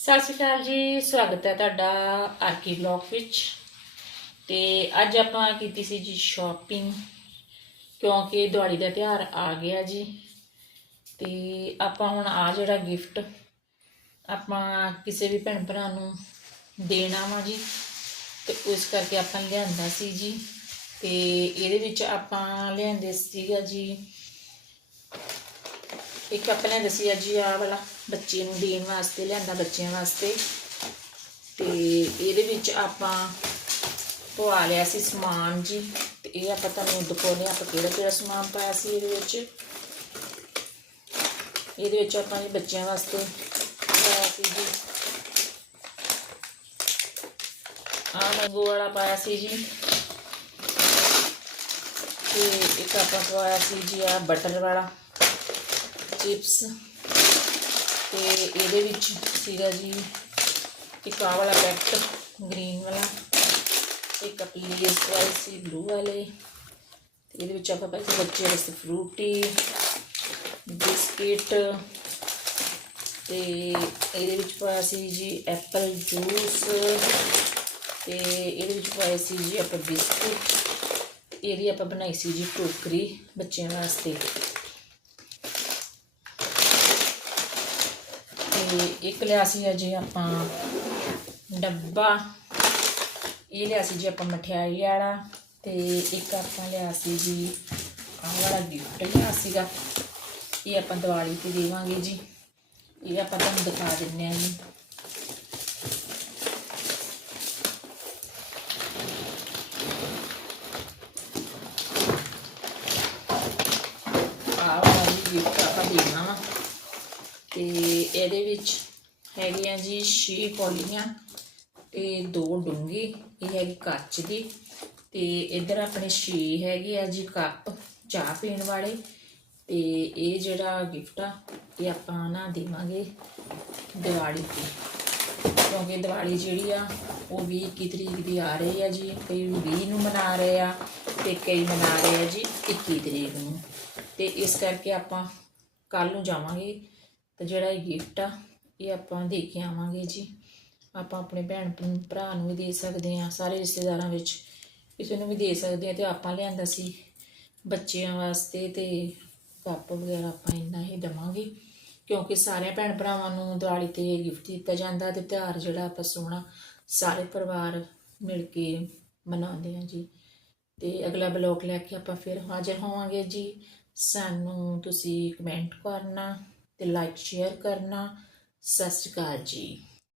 ਸਤਿ ਸ਼੍ਰੀ ਅਕਾਲ ਜੀ, ਸਵਾਗਤ ਹੈ ਤੁਹਾਡਾ ਆਰਕੀ ਬਲੌਗ ਵਿੱਚ। ਤੇ ਅੱਜ ਆਪਾਂ ਕੀਤੀ ਸੀ ਜੀ ਸ਼ਾਪਿੰਗ ਕਿਉਂਕਿ ਦਿਵਾਲੀ ਦਾ ਤਿਉਹਾਰ ਆ ਗਿਆ ਜੀ। ਤੇ ਆਪਾਂ ਹੁਣ ਆ ਜਿਹੜਾ ਗਿਫਟ ਆਪਾਂ ਕਿਸੇ ਵੀ ਭੈਣ ਭਰਾ ਨੂੰ ਦੇਣਾ ਵਾ ਜੀ, ਤੇ ਉਸ ਕਰਕੇ ਆਪਾਂ ਲਿਆਂਦਾ ਸੀ ਜੀ। ਤੇ ਇਹਦੇ ਵਿੱਚ ਆਪਾਂ ਲਿਆਂਦੇ ਸੀਗਾ ਜੀ ਇੱਕ ਆਪਾਂ ਲਿਆਂਦਾ ਸੀ ਅੱਜ ਆਹ ਵਾਲਾ, ਬੱਚੇ ਨੂੰ ਦੇਣ ਵਾਸਤੇ, ਲਿਆਂਦਾ ਬੱਚਿਆਂ ਵਾਸਤੇ। ਤੇ ਇਹਦੇ ਵਿੱਚ ਆਪਾਂ ਪਵਾ ਲਿਆ ਸੀ ਸਮਾਨ ਜੀ, ਤੇ ਇਹ ਆਪਾਂ ਤੁਹਾਨੂੰ ਦਿਖਾਉਂਦੇ ਹਾਂ ਆਪਾਂ ਕਿਹੜਾ ਕਿਹੜਾ ਸਮਾਨ ਪਾਇਆ ਸੀ ਇਹਦੇ ਵਿੱਚ? ਇਹਦੇ ਵਿੱਚ ਆਪਾਂ ਜੀ ਬੱਚਿਆਂ ਵਾਸਤੇ ਪਾਇਆ ਸੀ ਜੀ। ਆਹ ਮੈਂਗੋ ਵਾਲਾ ਪਾਇਆ ਸੀ ਜੀ। ਤੇ ਇੱਕ ਆਪਾਂ ਪਵਾਇਆ ਸੀ ਜੀ ਆ ਬਟਰ ਵਾਲਾ। ਚਿਪਸ ਤੇ ਇਹਦੇ ਵਿੱਚ ਸੀਗਾ ਜੀ ਇੱਕ ਆਹ ਵਾਲਾ ਪੈਕਟ, ਗ੍ਰੀਨ ਵਾਲਾ, ਇੱਕ ਪਲੀਸ ਵਾਲੀ ਸੀ, ਬਲੂ ਵਾਲੇ, ਤੇ ਇਹਦੇ ਵਿੱਚ ਆਪਾਂ ਪਾਈ ਸੀ ਬੱਚੇ ਵਾਸਤੇ ਫਰੂਟੀ, ਬਿਸਕਿਟ ਤੇ ਇਹਦੇ ਵਿੱਚ ਪਾਇਆ ਸੀ ਜੀ ਐਪਲ ਜੂਸ ਤੇ ਇਹਦੇ ਵਿੱਚ ਪਾਇਆ ਸੀ ਜੀ ਆਪਾਂ ਬਿਸਕਿਟ, ਇਹਦੀ ਆਪਾਂ ਬਣਾਈ ਸੀ ਜੀ ਟੋਕਰੀ ਬੱਚਿਆਂ ਵਾਸਤੇ। ਤੇ ਇੱਕ ਲਿਆ ਸੀ ਅਜੇ ਆਪਾਂ ਡੱਬਾ। ਇਹ ਲਿਆ ਸੀ ਜੀ ਆਪਾਂ ਮਠਿਆਈ ਵਾਲਾ ਤੇ ਇੱਕ ਆਪਾਂ ਲਿਆ ਸੀ ਜੀ ਆਹ ਵਾਲਾ ਗਿਫਟ ਲਿਆ ਸੀਗਾ। ਇਹ ਆਪਾਂ ਦੀਵਾਲੀ ਤੇ ਦੇਵਾਂਗੇ ਜੀ। ਇਹ ਆਪਾਂ ਤੁਹਾਨੂੰ ਦਿਖਾ ਦਿੰਨੇ ਆ ਜੀ। ਆਹ ਵਾਲਾ ਗਿਫਟ ਆਪਾਂ ਦੇਣਾ ਵਾ। ਤੇ ਇਹਦੇ ਵਿੱਚ ਹੈਗੀਆਂ ਜੀ ਛੇ ਪੌਲੀਆਂ ਤੇ ਦੋ ਡੂੰਗੀ ਇਹ ਹੈਗੀ ਕੱਚ ਦੀ ਤੇ ਇੱਧਰ ਆਪਣੇ ਛੇ ਹੈਗੇ ਆ ਜੀ ਕੱਪ ਚਾਹ ਪੀਣ ਵਾਲੇ ਤੇ ਇਹ ਜਿਹੜਾ ਗਿਫਟ ਆ, ਇਹ ਆਪਾਂ ਨਾ ਦੇਵਾਂਗੇ ਦੀਵਾਲੀ ਤੇ। ਕਿਉਂਕਿ ਦੀਵਾਲੀ ਜਿਹੜੀ ਆ, ਉਹ 20 21 ਤਰੀਕ ਦੀ ਆ ਰਹੀ ਆ ਜੀ ਕਈ 20 ਨੂੰ ਮਨਾ ਰਹੇ ਆ ਤੇ ਕਈ ਮਨਾ ਰਹੇ ਆ ਜੀ 21 ਤਰੀਕ ਨੂੰ। ਤੇ ਇਸ ਕਰਕੇ ਆਪਾਂ ਕੱਲ ਨੂੰ ਜਾਵਾਂਗੇ ਤੇ ਜਿਹੜਾ ਇਹ ਗਿਫਟ ਆ, ਇਹ ਆਪਾਂ ਦੇ ਕੇ ਆਵਾਂਗੇ ਜੀ। ਆਪਾਂ ਆਪਣੇ ਭੈਣ ਭਰਾ- ਨੂੰ ਵੀ ਦੇ ਸਕਦੇ ਆ ਸਾਰੇ ਰਿਸ਼ਤੇਦਾਰਾਂ ਵਿੱਚ ਕਿਸੇ ਨੂੰ ਵੀ ਦੇ ਸਕਦੇ ਆ ਤੇ ਆਪਾਂ ਲਿਆਂਦਾ ਸੀ ਬੱਚਿਆਂ ਵਾਸਤੇ ਤੇ ਕੱਪ ਵਗੈਰਾ ਆਪਾਂ ਇੰਨਾ ਹੀ ਦਵਾਂਗੇ। ਕਿਉਂਕਿ ਸਾਰੇ ਭੈਣ ਭਰਾਵਾਂ ਨੂੰ ਦਿਵਾਲੀ ਤੇ ਗਿਫਟ ਦਿੱਤਾ ਜਾਂਦਾ ਤੇ ਤਿਉਹਾਰ ਜਿਹੜਾ ਆਪਾਂ ਸੋਹਣਾ ਸਾਰੇ ਪਰਿਵਾਰ ਮਿਲ ਕੇ ਮਨਾਉਂਦੇ ਆ ਜੀ। ਤੇ ਅਗਲਾ ਬਲੌਗ ਲੈ ਕੇ ਆਪਾਂ ਫਿਰ ਹਾਜ਼ਰ ਹੋਵਾਂਗੇ ਜੀ। ਸਾਨੂੰ ਤੁਸੀਂ ਕਮੈਂਟ ਕਰਨਾ। ਤੇ ਲਾਈਕ ਸ਼ੇਅਰ ਕਰਨਾ। ਸਤਿ ਸ਼੍ਰੀ ਅਕਾਲ ਜੀ।